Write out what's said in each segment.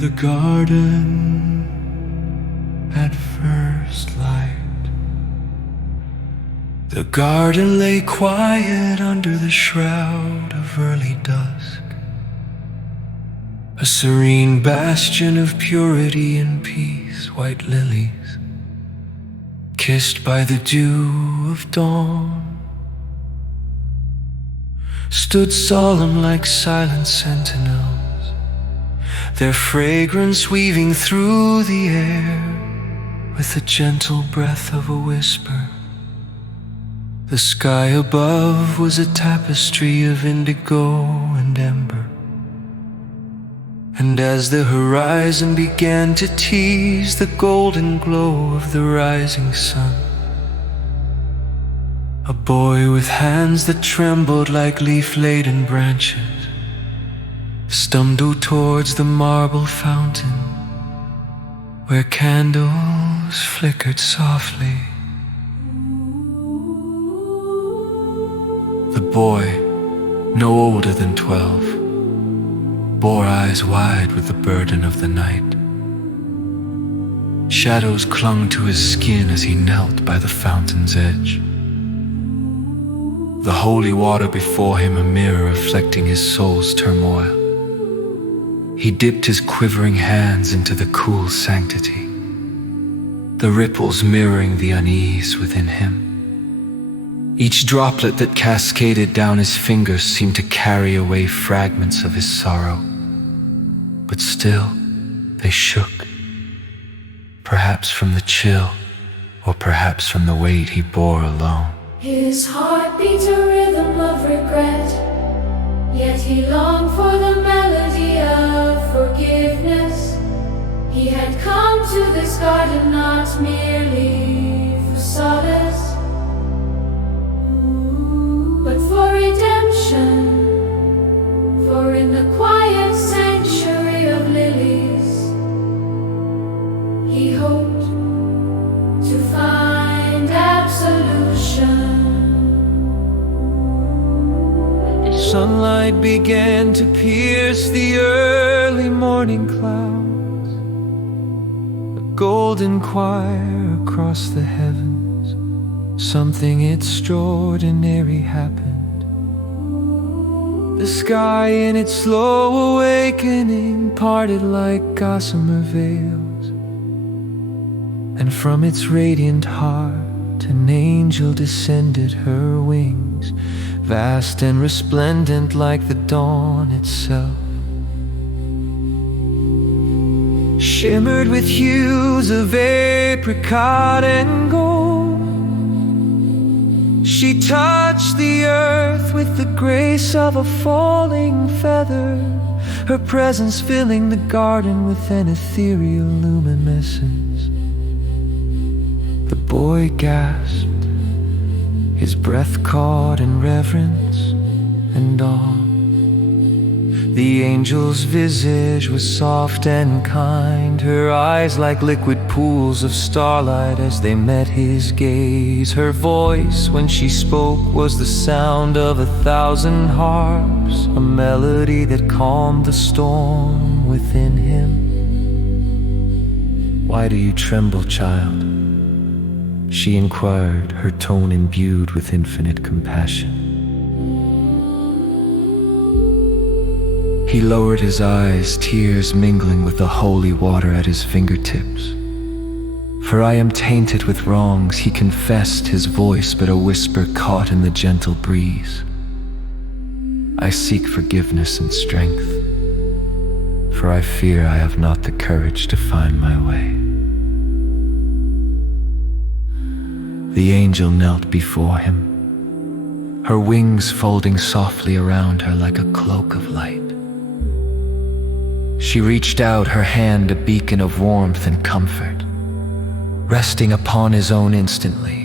the garden at first light. The garden lay quiet under the shroud of early dusk, a serene bastion of purity and peace. White lilies, kissed by the dew of dawn, stood solemn like silent sentinels, their fragrance weaving through the air with the gentle breath of a whisper. The sky above was a tapestry of indigo and ember, and as the horizon began to tease the golden glow of the rising sun, a boy with hands that trembled like leaf-laden branches stumbled towards the marble fountain where candles flickered softly. The boy, no older than 12, bore eyes wide with the burden of the night. Shadows clung to his skin as he knelt by the fountain's edge, the holy water before him a mirror reflecting his soul's turmoil. He dipped his quivering hands into the cool sanctity, the ripples mirroring the unease within him. Each droplet that cascaded down his fingers seemed to carry away fragments of his sorrow, but still they shook, perhaps from the chill, or perhaps from the weight he bore alone. His heart beat a rhythm of regret, yet he longed for the melody of forgiveness. He had come to this garden not merely for solace, but for redemption. For in the quiet sanctuary of lilies, he hoped to find absolution. Sunlight began to pierce the early morning clouds, a golden choir across the heavens. Something extraordinary happened. The sky in its slow awakening parted like gossamer veils, and from its radiant heart an angel descended, her wings vast and resplendent like the dawn itself, shimmered with hues of apricot and gold. She touched the earth with the grace of a falling feather, her presence filling the garden with an ethereal luminescence. The boy gasped, his breath caught in reverence and awe. The angel's visage was soft and kind, her eyes like liquid pools of starlight as they met his gaze. Her voice, when she spoke, was the sound of 1,000 harps, a melody that calmed the storm within him. "Why do you tremble, child?" she inquired, her tone imbued with infinite compassion. He lowered his eyes, tears mingling with the holy water at his fingertips. "For I am tainted with wrongs," he confessed, his voice but a whisper caught in the gentle breeze. "I seek forgiveness and strength, for I fear I have not the courage to find my way." The angel knelt before him, her wings folding softly around her like a cloak of light. She reached out her hand, a beacon of warmth and comfort, resting upon his own instantly.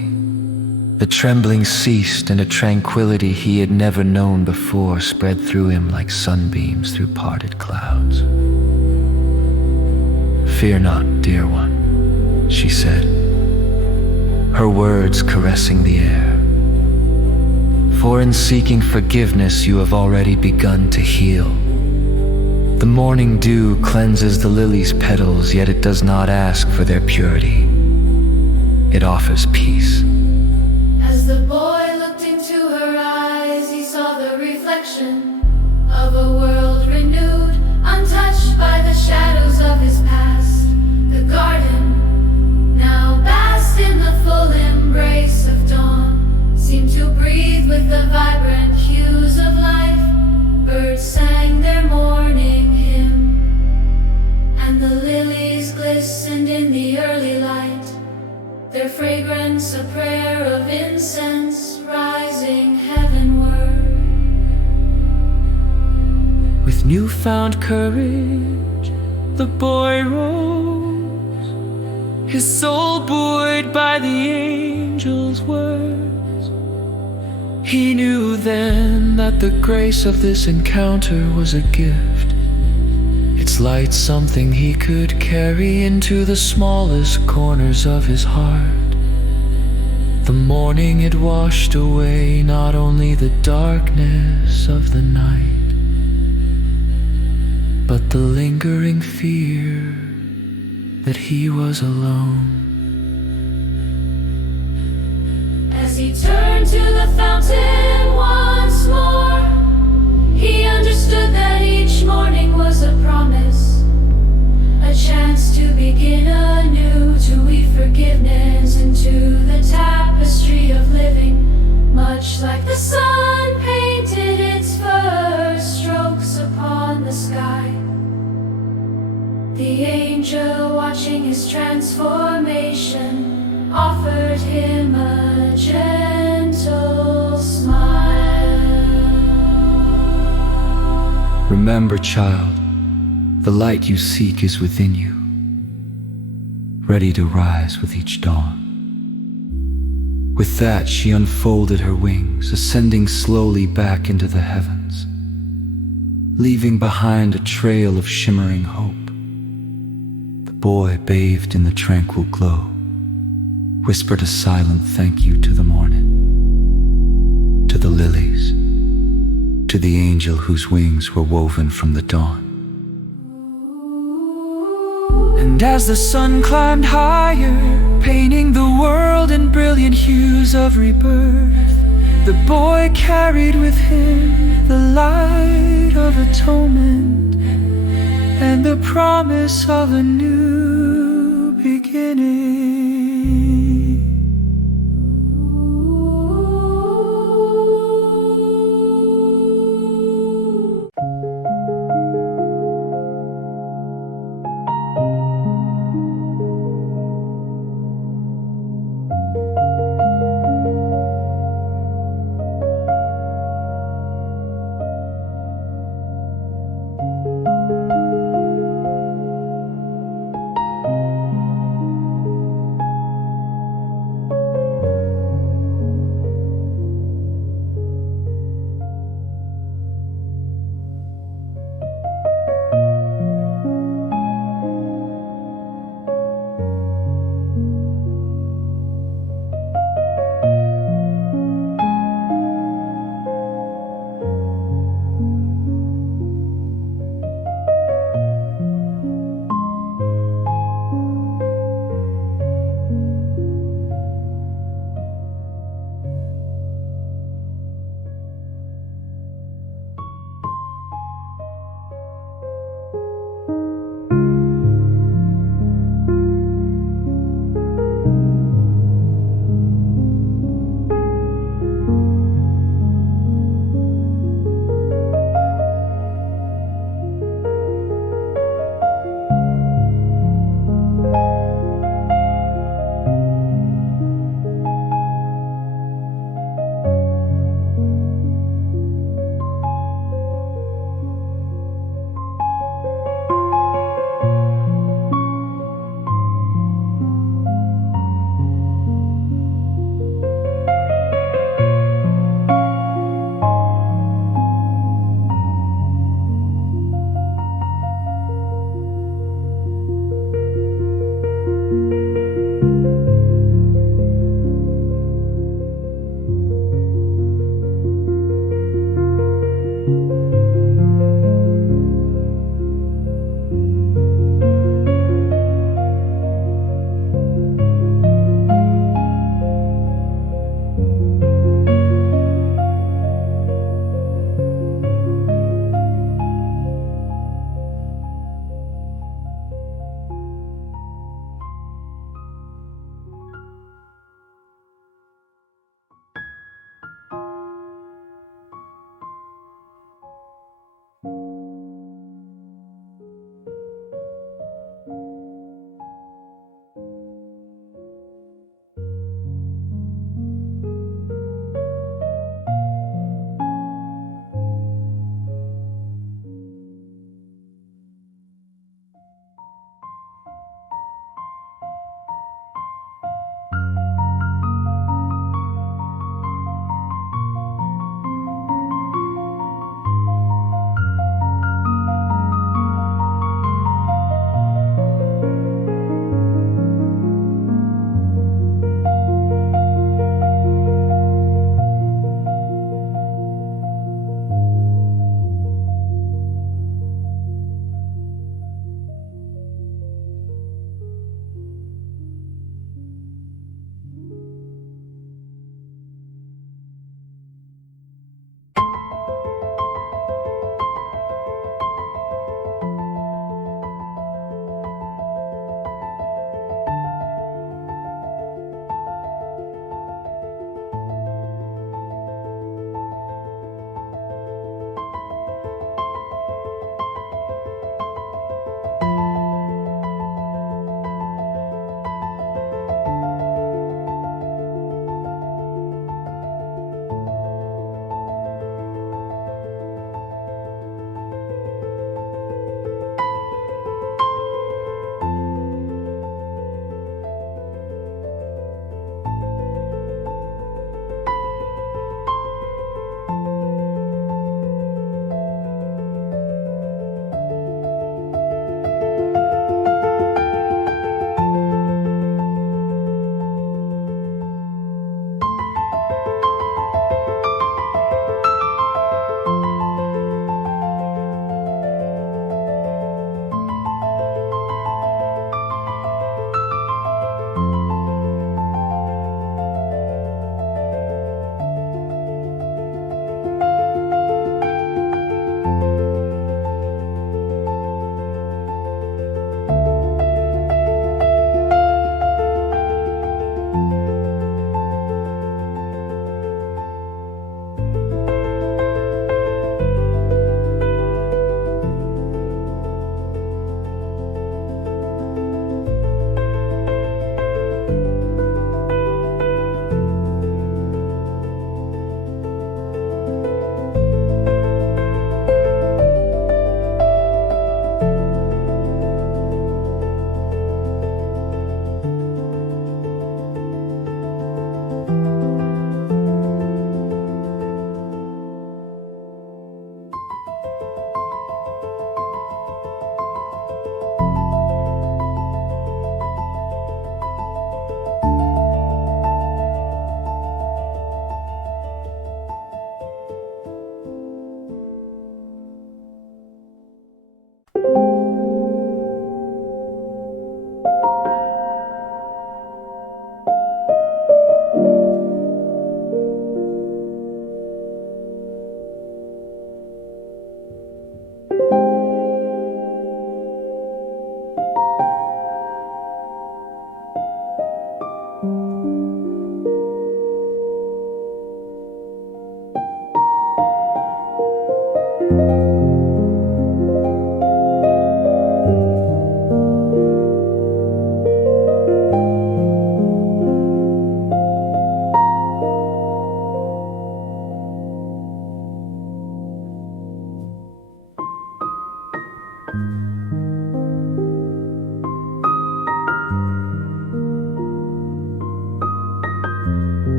The trembling ceased, and a tranquility he had never known before spread through him like sunbeams through parted clouds. "Fear not, dear one," she said, her words caressing the air. "For in seeking forgiveness you have already begun to heal. The morning dew cleanses the lily's petals, yet it does not ask for their purity. It offers peace. As the boy looked into her eyes, he saw the reflection of a world renewed, untouched by the shadows of his past. The garden, now basked in the full embrace of dawn, seemed to breathe with the vibrant hues of life. Birds sang their morning hymn, and the lilies glistened in the early light, their fragrance a prayer of incense rising heavenward. With newfound courage, the boy rose, his soul buoyed by the angel's words. He knew then that the grace of this encounter was a gift, its light something he could carry into the smallest corners of his heart. The morning it washed away not only the darkness of the night, but the lingering fear that he was alone. As he turned to the fountain once more, he understood that each morning was a promise, a chance to begin anew, to weave forgiveness into the tapestry of living, much like the sun painted its first strokes upon the sky. The angel, watching his transformation, offered him a gentle smile. Remember, child, the light you seek is within you, ready to rise with each dawn. With that, she unfolded her wings, ascending slowly back into the heavens, leaving behind a trail of shimmering hope. The boy, bathed in the tranquil glow, whispered a silent thank you to the morning, to the lilies, to the angel whose wings were woven from the dawn. And as the sun climbed higher, painting the world in brilliant hues of rebirth, the boy carried with him the light of atonement and the promise of a new beginning.